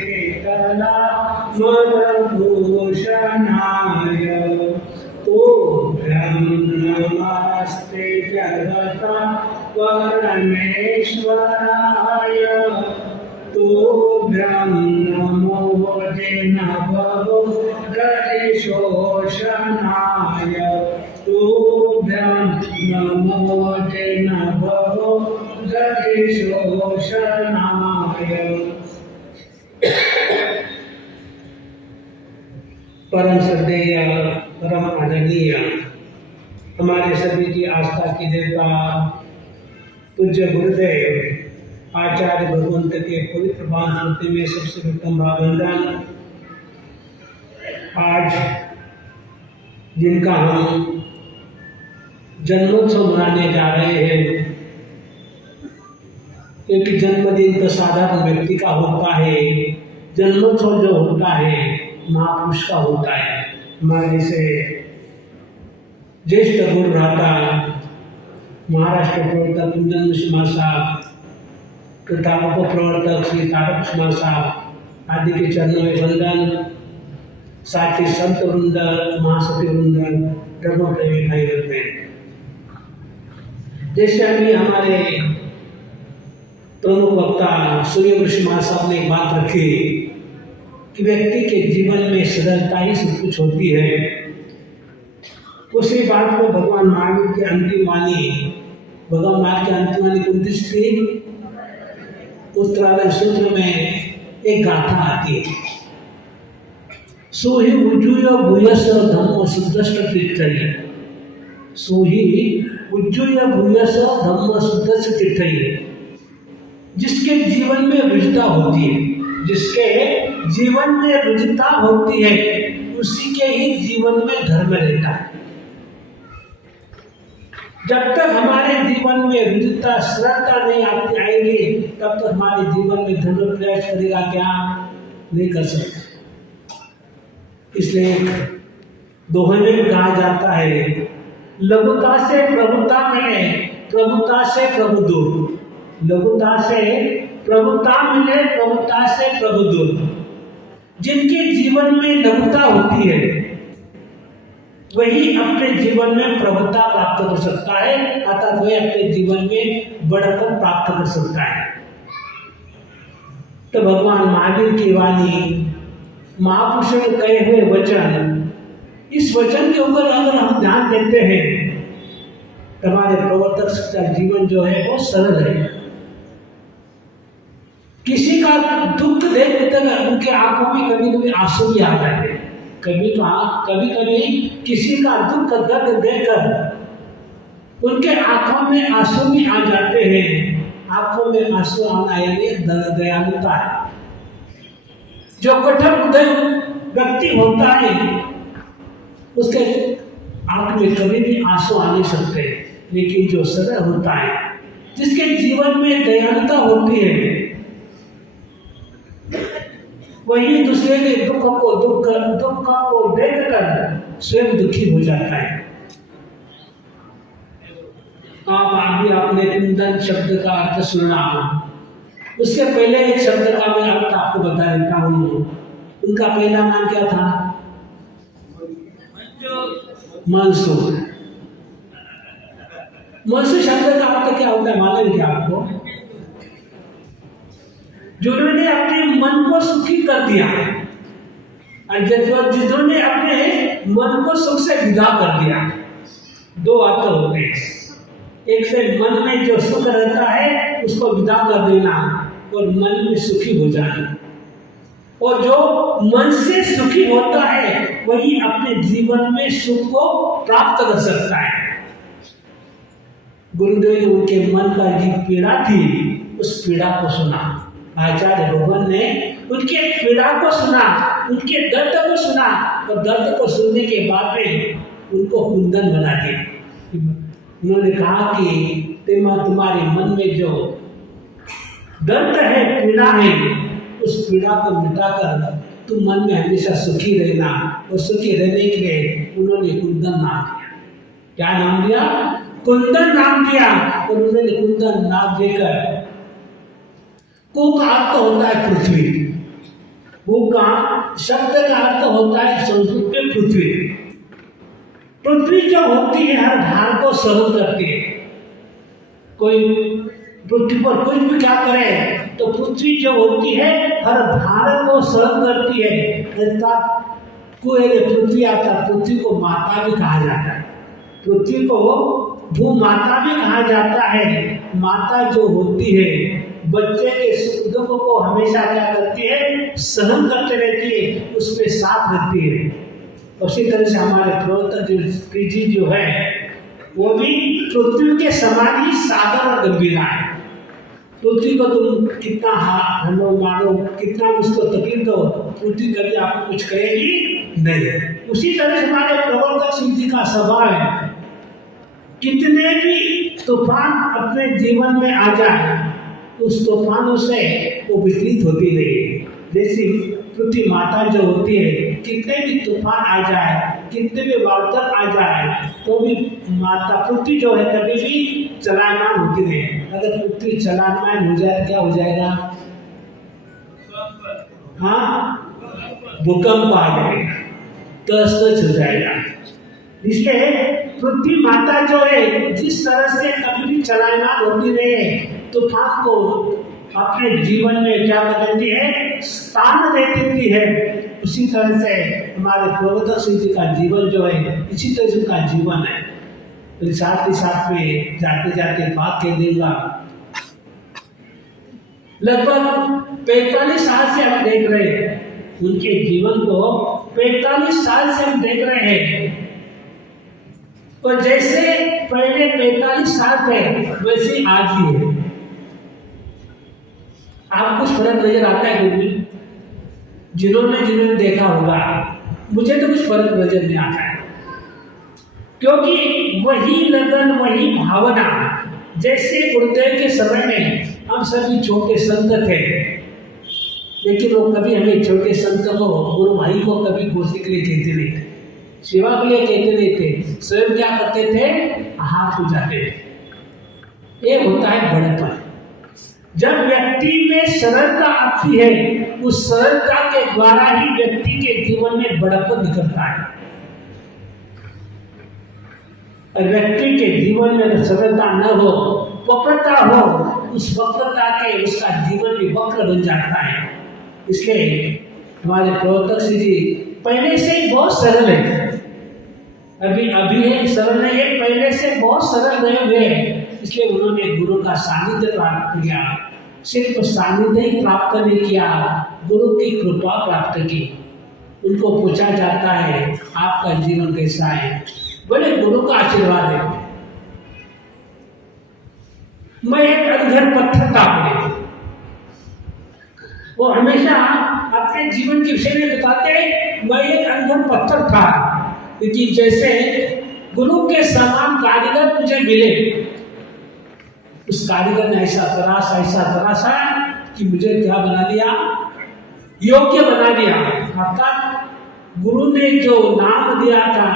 केतला मदभूषणाय तो ब्रह्मस्ते जगता परमेश्वराय तो ब्रह्मोदे नभो गतिशोषणाय तो ब्रह्मोदे नभो गतिशोषणाय। परम श्रद्धेय परम आदरणीय हमारे सभी की आस्था की देवता पूज्य गुरुदेव आचार्य भगवंत के पवित्र भानुमति में सबसे उत्तम भावंदन आज जिनका हम जन्मोत्सव मनाने जा रहे हैं। एक जन्मदिन तो साधारण व्यक्ति का होता है, जन्मोत्सव जो होता है महापुरुष का होता है। हमारे से ज्येष्ठ गुरु भ्राता महाराष्ट्र प्रवर्तक कुंदन मिश्रा साहब तथा उप प्रवर्तक श्री तारक मिश्रा साहब आदि के चरणों में वंदन, साथ ही संत वृंद महासती वृंद धर्म प्रेमी भाई बहन। जैसे अभी हमारे प्रमुख वक्ता सूर्य मिश्रा साहब ने एक बात रखी कि व्यक्ति के जीवन में सरलता ही सब कुछ होती है। उसी बात को भगवान महावीर की अंतिम वाणी कौन थी? उत्तरायण सूत्र में एक गाथा आती है, सोहि उज्जूय भूयस धम्म शुद्धश्च तीर्थय, सोहि उज्जूय भूयस धम्म शुद्धश्च तीर्थय। जिसके जीवन में रुजता होती है, जिसके जीवन में रुजता होती है उसी के ही जीवन में धर्म रहता है। जब तक हमारे जीवन में रुजता सरलता नहीं आएगी तब तक हमारे जीवन में धर्म प्रयास करेगा क्या? नहीं कर सकता। इसलिए दोहे में कहा जाता है, लघुता से प्रभुता मिले, प्रभुता से प्रभु दूर। लघुता से प्रभुता मिले, प्रभुता से प्रभु दूर। जिनके जीवन में लघुता होती है वही अपने जीवन में प्रभुता प्राप्त कर सकता है, अर्थात वही अपने जीवन में बड़पन प्राप्त कर सकता है। तो भगवान महावीर की वाणी, महापुरुषों के कहे हुए वचन, इस वचन के ऊपर अगर हम ध्यान देते हैं हमारे प्रवर्तक का जीवन जो है वो सरल है। किसी का दुख देखते उनके आंखों में कभी कभी आंसू भी आ जाते हैं। कभी कभी किसी का दुख दर्द देखकर उनके आंखों में आंसू भी आ जाते हैं। आंखों में आंसू आना यानी दयालुता है। जो कठोर हृदय व्यक्ति होता है उसके आंख में कभी भी आंसू आ नहीं सकते, लेकिन जो सरल होता है, जिसके जीवन में दयालुता होती है, वही दूसरे के दुख को देखकर स्वयं दुखी हो जाता है। अभी आपने कुंदन शब्द का अर्थ सुना, उससे पहले एक शब्द का मैं अर्थ आपको बता देता हूँ। उनका पहला नाम क्या था? मंसूर। मंसूर शब्द का अर्थ क्या होता है मालूम क्या आपको? जिन्होंने अपने मन को सुखी कर दिया, जिन्होंने अपने मन को सुख से विदा कर दिया। दो अर्थ होते हैं, एक से मन में जो सुख रहता है उसको विदा कर देना और मन में सुखी हो जाना। और जो मन से सुखी होता है वही अपने जीवन में सुख को प्राप्त कर सकता है। गुरुदेव ने उनके मन का जो पीड़ा थी उस पीड़ा को सुना। आचार्य भगवान ने उनके पीड़ा को सुना, उनके दर्द को सुना और दर्द को सुनने के बाद में उनको कुंदन बना दिया। उन्होंने कहा कि तुम्हारे मन में जो दर्द है, पीड़ा है, उस पीड़ा को मिटाकर तुम मन में हमेशा सुखी रहना। और सुखी रहने के लिए उन्होंने कुंदन नाम दिया। क्या नाम दिया? कुंदन नाम दिया। और उन्होंने कुंदन नाम देकर को का अर्थ होता है पृथ्वी। भू का शब्द का अर्थ होता है संस्कृत में पृथ्वी। पृथ्वी जो होती है हर भार को सहन करती है। कोई पृथ्वी पर कुछ भी क्या करे तो पृथ्वी जो होती है हर भार को सहन करती है। अर्थात कुएं में पृथ्वी आता, पृथ्वी को माता भी कहा जाता है, पृथ्वी को भू माता भी कहा जाता है। माता जो होती है बच्चे के सुख दुख को हमेशा क्या करती है, सहन करते रहती है, उसमें साथ रहती है। उसी तरह से हमारे प्रवर्तक जी जो है वो भी पृथ्वी के समान ही सागर और गंभीर है। पृथ्वी को तुम कितना हलो मारो, कितना उसको तकलीफ दो, पृथ्वी कभी आपको कुछ कहेगी नहीं। उसी तरह से हमारे प्रवर्तक सिंह जी का स्वभाव है, कितने भी तूफान अपने जीवन में आ जाए उस तूफानों से वो विचलित होती नहीं। जैसी पृथ्वी माता जो होती है, कितने भी तूफान आ जाए, कितने भी वावतर आ जाए, तो भी माता पृथ्वी जो है कभी भी चलायमान होती नहीं। अगर पृथ्वी चलायमान हो जाए क्या हो जाएगा? हाँ, भूकंप आ जाएगा, तहस हो जाएगा। इसलिए पृथ्वी माता जो है जिस तरह से कभी भी चलायमान होती रहे, तूफान को अपने जीवन में क्या कर देती है, स्थान दे देती है। उसी तरह से हमारे प्रवर्तक सिंह जी का जीवन जो है इसी तरह से उनका जीवन है। तो साथ ही साथ में जाते जाते बात कह देगा, लगभग 45 साल से हम देख रहे हैं उनके जीवन को, 45 साल से हम देख रहे हैं। और जैसे पहले 45 साल थे वैसे आज ही है। आप कुछ फर्क नजर आता है कोई? जिन्होंने देखा होगा, मुझे तो कुछ फर्क नजर नहीं आता है, क्योंकि वही लगन वही भावना। जैसे गुरुदेव के समय में हम सभी छोटे संत थे, लेकिन वो कभी हमें छोटे संत को, गुरु भाई को कभी घोषित के लिए कहते नहीं थे, सेवा के लिए कहते नहीं थे। स्वयं क्या करते थे, हाथ उठाते थे। ये होता है बड़प्पन। जब व्यक्ति में सरलता आती है, उस सरलता के द्वारा ही व्यक्ति के जीवन में बड़प्पन निकलता है। और व्यक्ति के जीवन में अगर सरलता न हो, वक्रता हो, उस वक्रता के उसका जीवन भी वक्र बन जाता है। इसलिए हमारे प्रवर्तक सिंह जी पहले से ही बहुत सरल है, अभी है सरल नहीं है, पहले से बहुत सरल रहे हुए हैं। इसलिए उन्होंने गुरु का सानिध्य प्राप्त किया। सिर्फ सानिध्य ही प्राप्त नहीं किया, गुरु की कृपा प्राप्त की। उनको पूछा जाता है आपका जीवन कैसा है, बोले गुरु का आशीर्वाद है। मैं एक अनघड़ पत्थर था अपने, वो हमेशा अपने जीवन के विषय में बताते हैं, मैं एक अनघड़ पत्थर था, लेकिन जैसे गुरु के समान कारीगर मुझे मिले, उस कारीगर ने ऐसा तराशा कि मुझे क्या बना दिया, योग्य बना दिया। अर्थात गुरु ने जो नाम दिया था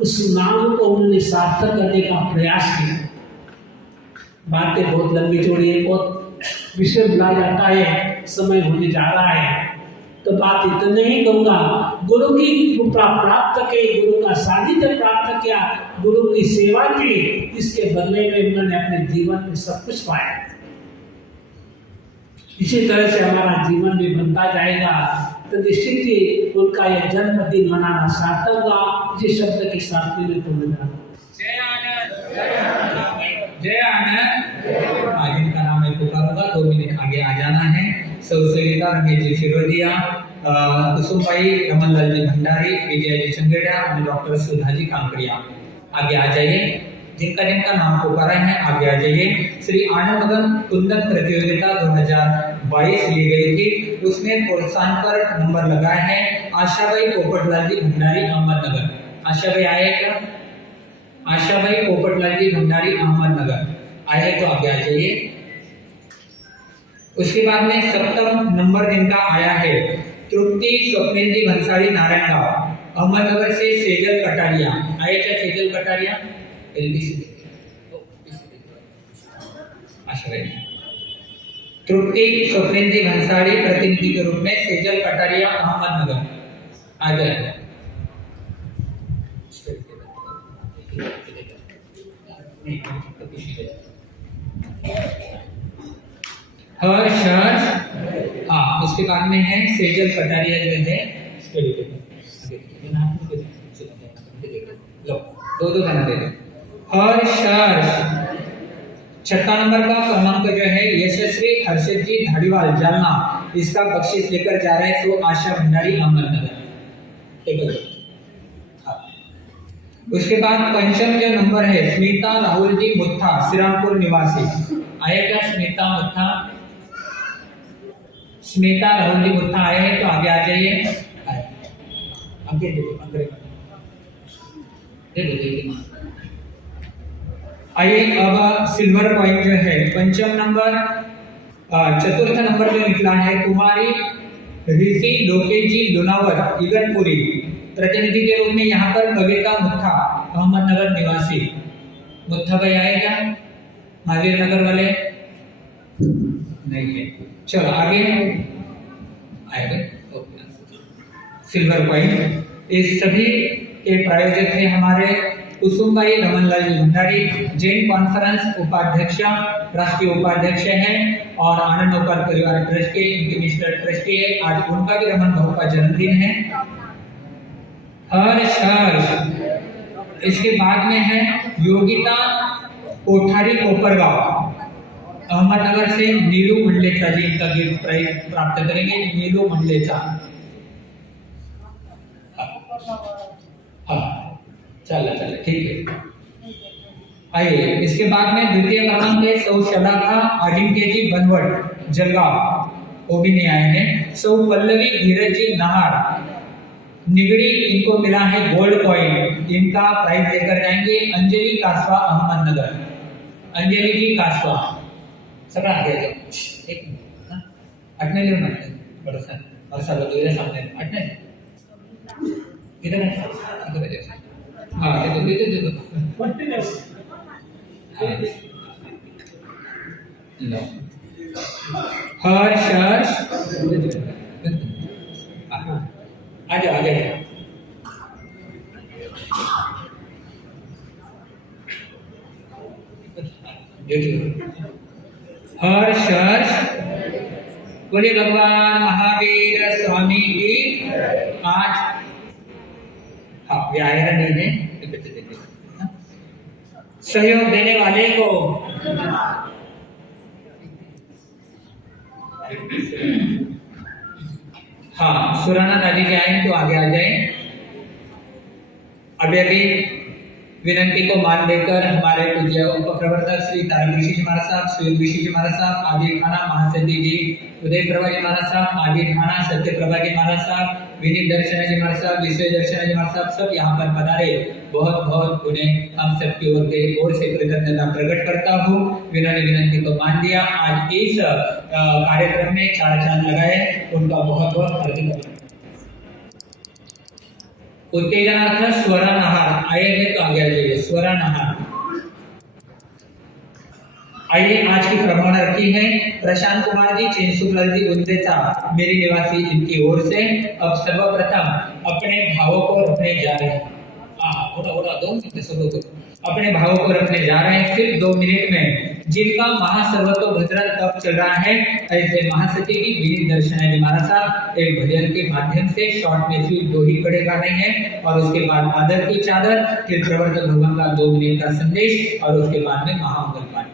उस नाम को उन्होंने सार्थक करने का प्रयास किया। बातें बहुत लंबी चौड़ी है, बहुत विषय बुला जाता है, समय होने जा रहा है, तो बात इतने ही कहूँगा। गुरु की कृपा प्राप्त की, गुरु का सानिध्य प्राप्त किया, गुरु की सेवा की, इसके बदले में उन्होंने अपने जीवन में सब कुछ पाया। इसी तरह से हमारा जीवन भी बनता जाएगा तो निश्चित ही उनका यह जन्मदिन मनाना सार्थक होगा। जिस शब्द के साथ में पूर्ण जय आनंद, जय आनंद। आज इनका नाम मैं पुकारूंगा, 2 मिनट आगे आ जाना है। सौसलिता रमेश जी फिरोदिया, कुसुमबाई रमनलाल जी भंडारी, विजय जी चंगेड़ा और डॉक्टर सुधा जी कांकरिया आगे आ जाइए। जिनका जिनका नाम पुकारा है आगे आ जाइए। श्री आनंद मगन कुंदन प्रतियोगिता 2022 ली गई थी, उसमें प्रोत्साहन पर नंबर लगाया है आशाबाई पोपटलाल जी भंडारी अहमदनगर। आशाबाई आए क्या? आशाबाई पोपटलाल जी भंडारी अहमदनगर आए तो आगे आ जाइए। उसके बाद में 7वां नंबर जिनका आया है तृप्ति स्वप्निल जी भंसारी नारायणगांव अहमदनगर से सेजल कटारिया आए क्या? सेजल कटारिया तृप्ति स्वप्नेंद्री भंसाली प्रतिनिधि के रूप में सेजल कटारिया अहमदनगर आ जाए। हर्ष हाँ, उसके बाद में है सेजल कटारिया जो है लो दो दो गाना दे दो। हर्ष छठा नंबर का क्रमांक जो है यशस्वी हर्षद जी धारीवाल जालना, इसका बख्शीश लेकर जा रहे हैं तो आशा भंडारी अहमदनगर। हाँ। उसके बाद पंचम जो नंबर है स्मिता राहुल जी मुत्था श्रीरामपुर निवासी, आएगा स्मिता मुत्था, स्मिता राहुल जी मुत्था आए हैं तो आगे आ जाइए। आगे दे आइए अब सिल्वर कॉइन जो है पंचम नंबर चतुर्थ नंबर जो निकला है कुमारी ऋषि लोकेश जी लुनावर इगनपुरी, प्रतिनिधि के रूप में यहाँ पर कविता मुत्था अहमदनगर निवासी। मुत्था भाई आएगा महावीर नगर वाले नहीं है, चलो आगे आएगा। सिल्वर कॉइन इस सभी के प्रायोजक है हमारे कुसुमबाई रमनलाल जी भंडारी, जैन कॉन्फ्रेंस उपाध्यक्ष, राष्ट्रीय उपाध्यक्ष हैं और आनंद उपाध्याय परिवार ट्रस्ट के इनके मिस्टर ट्रस्टी है। आज उनका भी रमन भाऊ का जन्मदिन है। हर्ष इसके बाद में है योगिता कोठारी कोपरगांव अहमदनगर से नीलू मंडलेचा जी इनका गिफ्ट प्राइज प्राप्त करेंगे। नीलू मंडलेचा हाँ चलो चलो ठीक है। आइए इसके बाद में द्वितीय क्रमांक है सौ शलाखा आदित्य जी बनवट जलगांव, वो भी नहीं आए हैं। सौ पल्लवी धीरज जी नहार निगड़ी, इनको मिला है गोल्ड कॉइन, इनका प्राइज लेकर जाएंगे। अंजलि कासवा अहमदनगर, अंजलि जी कासवा सगळं आगे एक अटने ले बरसा लो सामने अटने इधर है हाँ दे दो हर्ष आ जाओ हर्ष बोलिए भगवान महावीर स्वामी की। आज हाँ ये आएगा नहीं है, सहयोग देने वाले को हाँ सुराना दादी के आए तो आगे आ जाए। अभी विनंती को मान देकर हमारे पूज्य उपप्रवर्तक श्री तारक ऋषि जी महाराज साहब, सुयोग ऋषि जी महाराज साहब, आदि थाना महासती जी, उदय प्रभा जी महाराज साहब, आदि थाना सत्य प्रभा जी महाराज साहब, विनीत दर्शन जी महाराज साहब, विश्व दर्शन जी महाराज साहब, सब यहाँ पर पधारे। बहुत बहुत उन्हें हम सबकी ओर से कृतज्ञता प्रकट करता हूँ। विनंती को मान दिया। आज इस कार्यक्रम में 4 चांद लगाए, उनका बहुत बहुत हार्दिक उत्तेजनार्थ स्वरा नहार आए हैं तो आगे आ जाइए। स्वरा नहार आइए। आज की प्रभावनार्थी है प्रशांत कुमार जी, चिंसुकलाल जी उन्देचा, मेरी निवासी, इनकी ओर से अब सर्वप्रथम अपने भावों को रखने जा रहे हैं। अपने भावों को रखने जा रहे हैं सिर्फ 2 मिनट में। जिनका महासर्वतोभद्र तप चल रहा है, ऐसे महासती की विनीत दर्शन जी महाराज साहब एक भजन के माध्यम से शॉर्ट में सिर्फ 2 ही कड़े गा रहे हैं और उसके बाद आदर की चादर, फिर प्रवर्तक भगवान का 2 मिनट का संदेश और उसके बाद में महामंगल पाठ।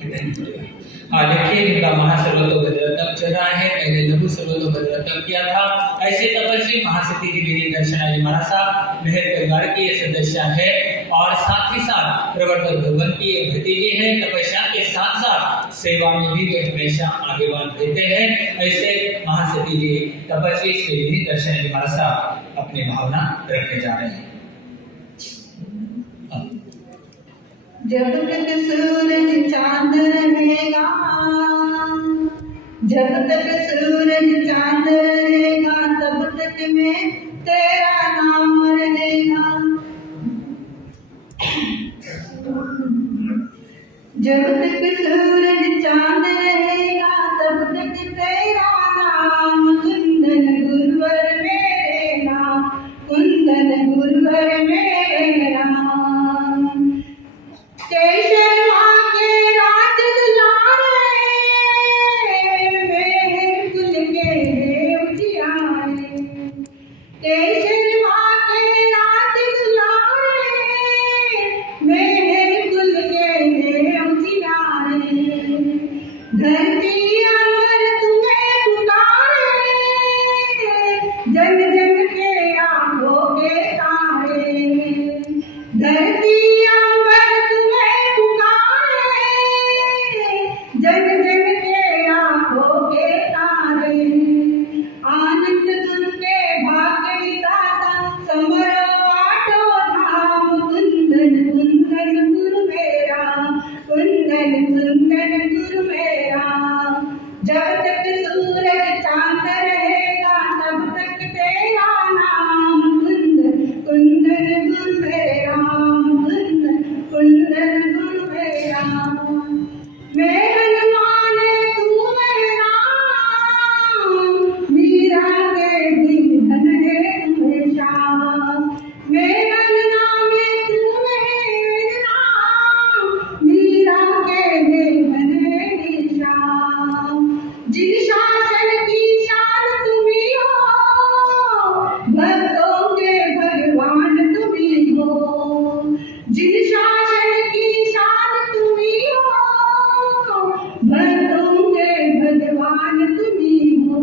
हाँ, देखिए इनका महासर्वतो भद्रतम चल रहा है, पहले लघु सर्वतो भद्रतम किया था। ऐसे तपस्वी महासती जी गिरी दर्शनाजी महाराज मेहर परिवार की ये सदस्य है और साथ ही साथ प्रवर्तक भगवान की भतीजे है। तपस्या के साथ साथ सेवा में भी वे हमेशा आगे रहते हैं। ऐसे महासती जी तपस्वी श्री गिरी दर्शनाजी महाराज अपनी भावना रखने जा रहे हैं। जब तक सूरज चांद रहेगा, जब तक सूरज चांद रहेगा, तब तक में तेरा नाम रहेगा। जब तक सूरज चांद रहेगा, तब तक तेरा नाम। कुंदन गुरुवर मेरे नाम, कुंदन गुरुवर मेरे नाम। केशर माँ के राज दुलारे, मेहर कुल के देव जियारे। केशर माँ के राज दुलारे, मेहर कुल के देव जियारे। धरती अमर तुम्हें पुकारे, जन जन के आंखों के तारे। धरती जन जन के आंखों के तारे। आनंद तुमके भाग्य दाता, समरो आठो धाम। कुंदन कुंदन गुरु मेरा, कुंदन कुंदन गुरु मेरा। जब तक सूरज चांद रहेगा, तब तक तेरा नाम। कुंदन कुंदन गुरु मेरा, कुंदन कुंदन गुरु मेरा। मैं हनुमान तू मेरा, मीरा के दीधन है तुम्हें श्याम। मैं हनुमान तू मेरा, मीरा के दीधन है श्याम। जिन शासन की शान तुम्ही हो, भक्तों के भगवान तुम्ही हो। जिन शासन की शान तुम्ही हो, भक्तों के भगवान तुम्ही हो।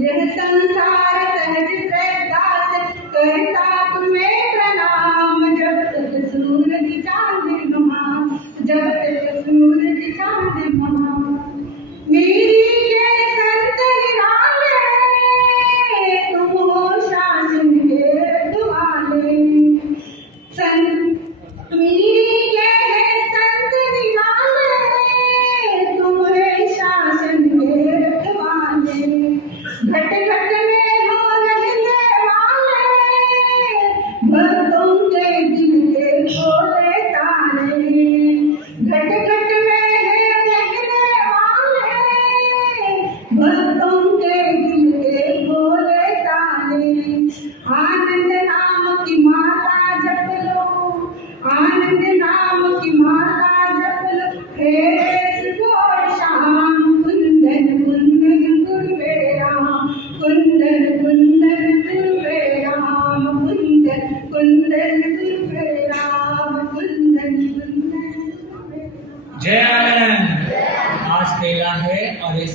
यह संसार सहज श्रद्धा से करता तुम्हें प्रणाम। जब तक सूरज चांद घमा, जब तक सूरज चांद घमा। मेरी के संत निराले, तुम हो शासन के रखवाले। मेरी के संत निराले, तुम है शासन के रखवाले। घट घट में हो रहने वाले, भक्तों के दिल के खोले ताले। घट घट में है रहने वाले, भक्तों के दिल के खोले ताले। आनंद नाम की माला जप लो, आनंद नाम की माला जप लो। फेरे सुबह शाम, कुंदन कुंदन गुरु मेरा, कुंदन कुंदन गुरु मेरा। कुंदन कुंदन गुरु मेरा, कुंदन कुंदन गुरु मेरा। जय आनंद। आज मेला है और ये